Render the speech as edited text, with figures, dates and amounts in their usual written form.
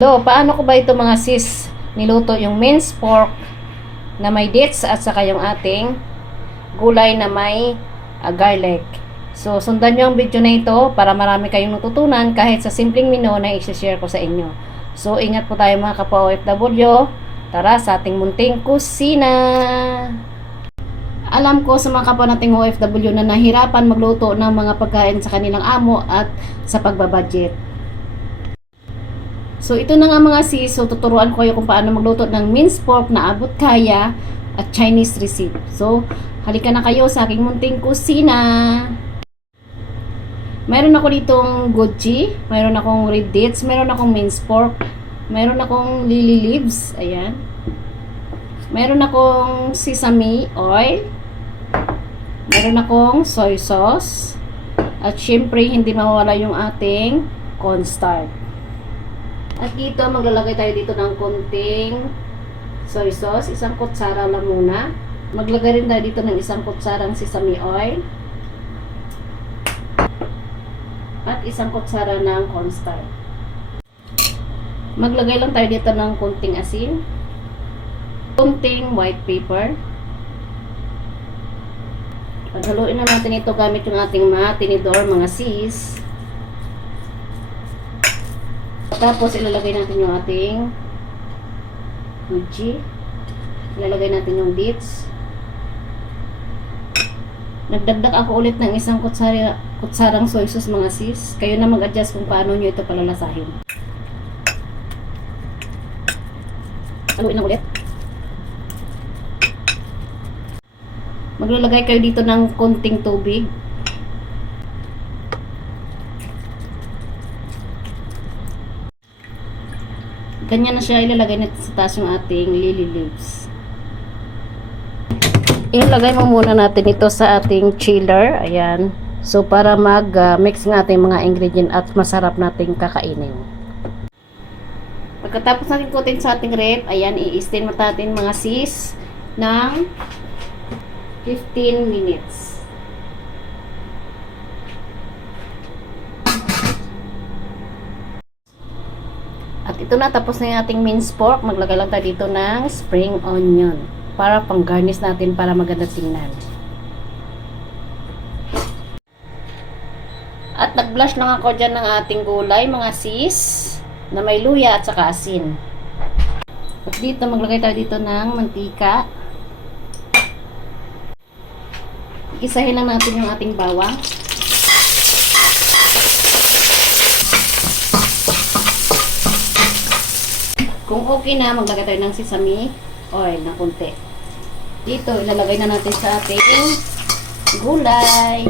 So, paano ko ba ito mga sis niluto yung minced pork na may dates at saka yung ating gulay na may garlic. So, sundan nyo ang video na ito para marami kayong natutunan kahit sa simpleng menu na i-share ko sa inyo. So, ingat po tayo mga kapwa OFW. Tara sa ating munting kusina. Alam ko sa mga kapwa nating OFW na nahirapan magluto ng mga pagkain sa kanilang amo at sa pagbabudget. So, ito na nga mga sis. So, tuturuan ko kayo kung paano magluto ng minced pork na abot kaya at Chinese recipe. So, halika na kayo sa aking munting kusina. Meron ako ditong goji, meron akong red dates, meron akong minced pork, meron akong lily leaves, ayan. Meron akong sesame oil, meron akong soy sauce, at syempre hindi mawala yung ating cornstarch. At dito, maglalagay tayo dito ng konting soy sauce. Isang kutsara lang muna. Maglagay rin tayo dito ng isang kutsarang sesame oil. At isang kutsara ng cornstarch. Maglagay lang tayo dito ng konting asin. Konting white pepper. Paghaluin na natin ito gamit yung ating mga tinidor, mga sis. Tapos, ilalagay natin yung ating goji. Ilalagay natin yung dates. Nagdagdag ako ulit ng isang kutsarang soy sauce mga sis. Kayo na mag-adjust kung paano nyo ito palalasahin. Haluin na ulit. Maglalagay kayo dito ng konting tubig. Ganyan na siya, ilalagay natin sa taas yung ating lily leaves. Ilalagay mo muna natin ito sa ating chiller. Ayan. So, para mag-mix ng ating mga ingredient at masarap nating kakainin. Pagkatapos natin kutin sa ating rep, ayan, i-steam natin mga sis ng 15 minutes. At ito na, tapos na yung ating minced pork. Maglagay lang tayo dito ng spring onion para pang-garnish natin para maganda tingnan. At nag-blush lang ako dyan ng ating gulay, mga sis, na may luya at saka asin. At dito, maglagay tayo dito ng mantika. Isahin lang natin yung ating bawang. Kung okay na, maglagay tayo ng sesame oil na konti. Dito, ilalagay na natin sa ating gulay.